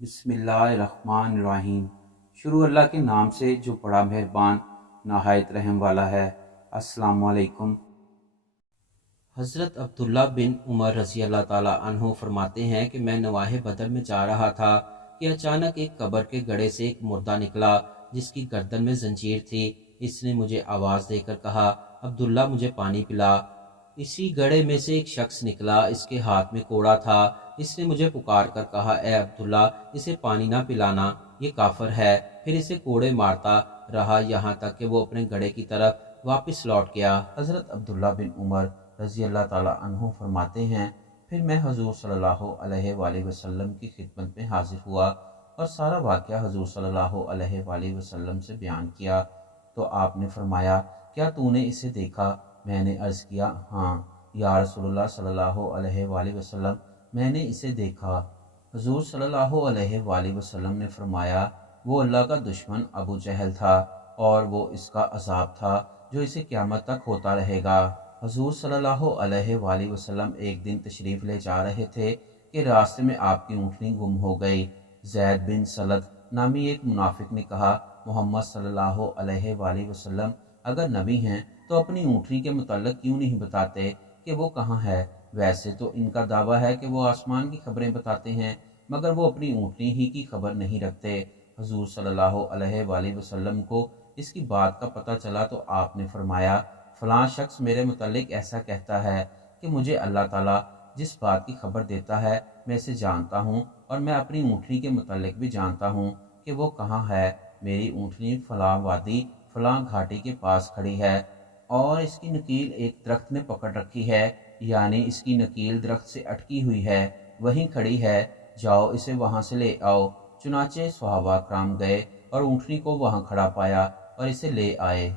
बिस्मिल्लाहिर्रहमानिर्रहीम। शुरू अल्लाह के नाम से जो बड़ा मेहरबान नहायत रहम वाला है। अस्सलामु अलैकुम। हज़रत अब्दुल्ला बिन उमर रज़ी अल्लाह ताला अन्हो फरमाते हैं कि मैं नवाहे बदर में जा रहा था कि अचानक एक कब्र के गड़े से एक मुर्दा निकला जिसकी गर्दन में जंजीर थी। इसने मुझे आवाज़ देकर कहा, अब्दुल्ला मुझे पानी पिला। इसी गड़े में से एक शख्स निकला, इसके हाथ में कोड़ा था। इसने मुझे पुकार कर कहा, ए अब्दुल्ला इसे पानी ना पिलाना, ये काफिर है। फिर इसे कोड़े मारता रहा यहाँ तक कि वो अपने गड़े की तरफ वापस लौट गया। हज़रत अब्दुल्ला बिन उमर रज़ी अल्लाह ताला अन्हु फरमाते हैं, फिर मैं हजूर सल्लल्लाहु अलैहि वसल्लम की खिदमत में हाजिर हुआ और सारा वाक़या हजूर सल्लल्लाहु अलैहि वसल्लम से बयान किया। तो आपने फरमाया, क्या तूने इसे देखा? मैंने अर्ज़ किया, हाँ या रसूलुल्लाह सल्लल्लाहु अलैहि वसल्लम, मैंने इसे देखा। हुज़ूर सल्लल्लाहु अलैहि वसल्लम ने फरमाया, वो अल्लाह का दुश्मन अबू जहल था और वो इसका अज़ाब था जो इसे क़यामत तक होता रहेगा। हुज़ूर सल्लल्लाहु अलैहि वसल्लम एक दिन तशरीफ़ ले जा रहे थे कि रास्ते में आपकी ऊँटनी गुम हो गई। ज़ैद बिन सलत नामी एक मुनाफिक ने कहा, मोहम्मद सल्लल्लाहु अलैहि वसल्लम अगर नबी हैं तो अपनी ऊँटनी के मुतल्लिक़ क्यों नहीं बताते कि वो कहाँ है? वैसे तो इनका दावा है कि वो आसमान की खबरें बताते हैं, मगर वो अपनी ऊँटनी ही की खबर नहीं रखते। हुज़ूर सल्लल्लाहु अलैहि वसल्लम को इसकी बात का पता चला तो आपने फरमाया, फ़लाँ शख्स मेरे मुतल्लिक़ ऐसा कहता है कि मुझे अल्लाह ताला जिस बात की खबर देता है मैं इसे जानता हूँ और मैं अपनी ऊँटनी के मुतल्लिक़ भी जानता हूँ कि वो कहाँ है। मेरी ऊँटनी फ़लाँ वादी फ़लाँ घाटी के पास खड़ी है और इसकी नकील एक दरख्त ने पकड़ रखी है, यानी इसकी नकील दरख्त से अटकी हुई है, वहीं खड़ी है, जाओ इसे वहाँ से ले आओ। चुनाचे सहाबा कराम गए और ऊँटनी को वहाँ खड़ा पाया और इसे ले आए।